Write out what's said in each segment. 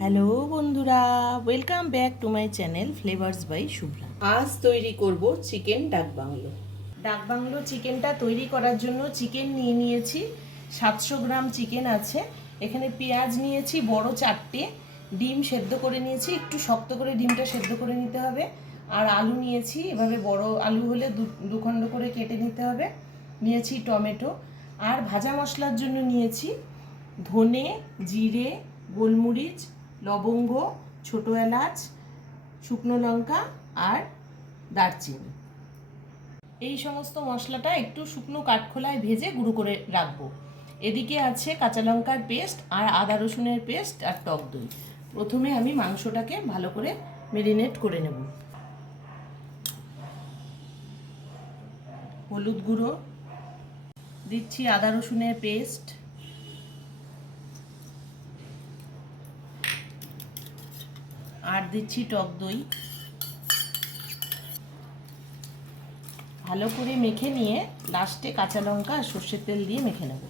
Hello বন্ধুরা, welcome back to my channel flavours by Shubhra. আজ তৈরি করব চিকেন ডাক বাংলো। ডাক বাংলো চিকেনটা তৈরি করার জন্য চিকেন নিয়ে নিয়েছি 700 গ্রাম চিকেন আছে। এখানে পেঁয়াজ নিয়েছি বড় 4টে, ডিম সেদ্ধ করে নিয়েছি, একটু শক্ত করে ডিমটা সেদ্ধ করে নিতে হবে। আর আলু নিয়েছি, এভাবে বড় আলু হলে দু খণ্ড করে কেটে নিতে হবে। নিয়েছি টমেটো। আর ভাজা মশলার জন্য নিয়েছি ধনে, জিরে, গোলমরিচ, লবঙ্গ, ছোটো এলাচ, শুকনো লঙ্কা আর দারচিনি। এই সমস্ত মশলাটা একটু শুকনো কাঠখোলায় ভেজে গুঁড়ো করে রাখবো। এদিকে আছে কাঁচা লঙ্কার পেস্ট আর আদা রসুনের পেস্ট আর টক দই। প্রথমে আমি মাংসটাকে ভালো করে মেরিনেট করে নেব। হলুদ গুঁড়ো দিচ্ছি, আদা রসুনের পেস্ট, আর দিচ্ছি টক দই। ভালো করে মেখে নিয়ে লাস্টে কাঁচা লঙ্কা আর সর্ষের তেল দিয়ে মেখে নেব।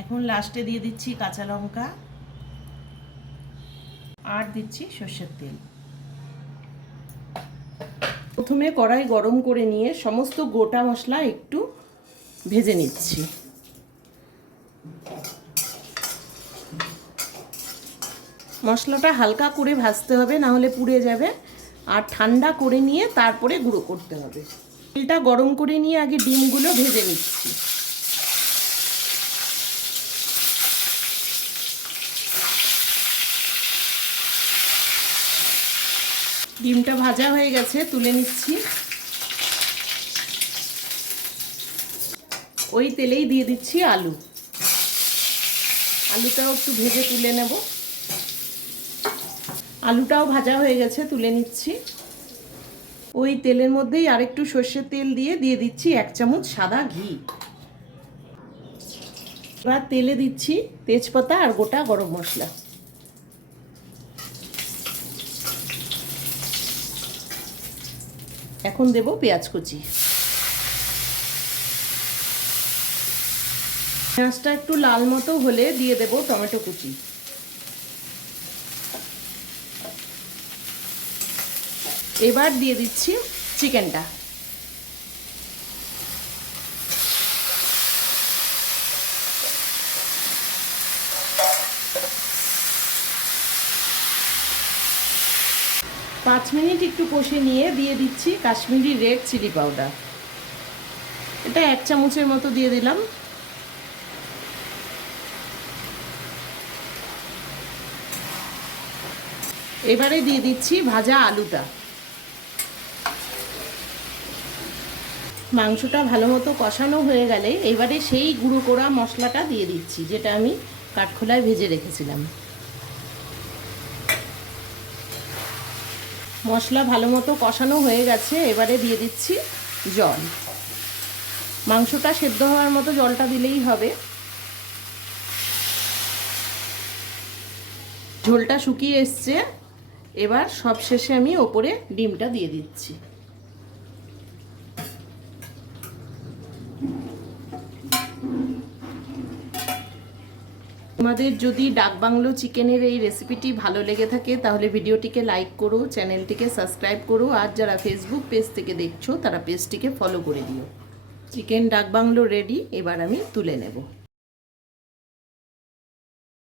এখন লাস্টে দিয়ে দিচ্ছি কাঁচা লঙ্কা আর দিচ্ছি সর্ষের তেল। প্রথমে কড়াই গরম করে নিয়ে সমস্ত গোটা মশলা একটু ভেজে নিচ্ছি। মশলাটা হালকা করে ভাজতে হবে, না হলে পুড়ে যাবে। আর ঠান্ডা করে নিয়ে তারপরে গুঁড়ো করতে হবে। তেলটা গরম করে নিয়ে আগে ডিমগুলো ভেজে নিচ্ছি। ডিমটা ভাজা হয়ে গেছে, তুলে নিচ্ছি। ওই তেলেই দিয়ে দিচ্ছি আলু। আলুটাও একটু ভেজে তুলে নেব। আলুটাও ভাজা হয়ে গেছে, তুলে নিচ্ছি। ওই তেলের মধ্যেই আরেকটু সর্ষের তেল দিয়ে দিচ্ছি 1 চামচ সাদা ঘি। এবার তেলে দিচ্ছি তেজপাতা আর গোটা গরম মশলা। এখন দেব পেঁয়াজ কুচি। পেঁয়াজটা একটু লাল মতো হলে দিয়ে দেব টমেটো কুচি। এবার দিয়ে দিচ্ছি চিকেনটা। পাঁচ মিনিট একটু কষে নিয়ে দিয়ে দিচ্ছি কাশ্মীরি রেড চিলি পাউডার। এটা 1 চামচের মতো দিয়ে দিলাম। এবারে দিয়ে দিচ্ছি ভাজা আলুটা। মাংসটা ভালো মতো কষানো হয়ে গেলে এবারে সেই গুঁড়ো করা মশলাটা দিয়ে দিচ্ছি, যেটা আমি কাঠখোলায় ভেজে রেখেছিলাম। মশলা ভালো মতো কষানো হয়ে গেছে, এবারে দিয়ে দিচ্ছি জল। মাংসটা সেদ্ধ হওয়ার মতো জলটা দিলেই হবে। ঝোলটা শুকিয়ে এসছে। এবার সবশেষে আমি ওপরে ডিমটা দিয়ে দিচ্ছি। তোমাদের যদি ডাক বাংলো চিকেনের এই রেসিপিটি ভালো লেগে থাকে তাহলে ভিডিওটিকে লাইক করো, চ্যানেলটিকে সাবস্ক্রাইব করো, আর যারা ফেসবুক পেজ থেকে দেখছো তারা পেজটিকে ফলো করে দিও। চিকেন ডাক বাংলো রেডি। এবার আমি তুলে নেব।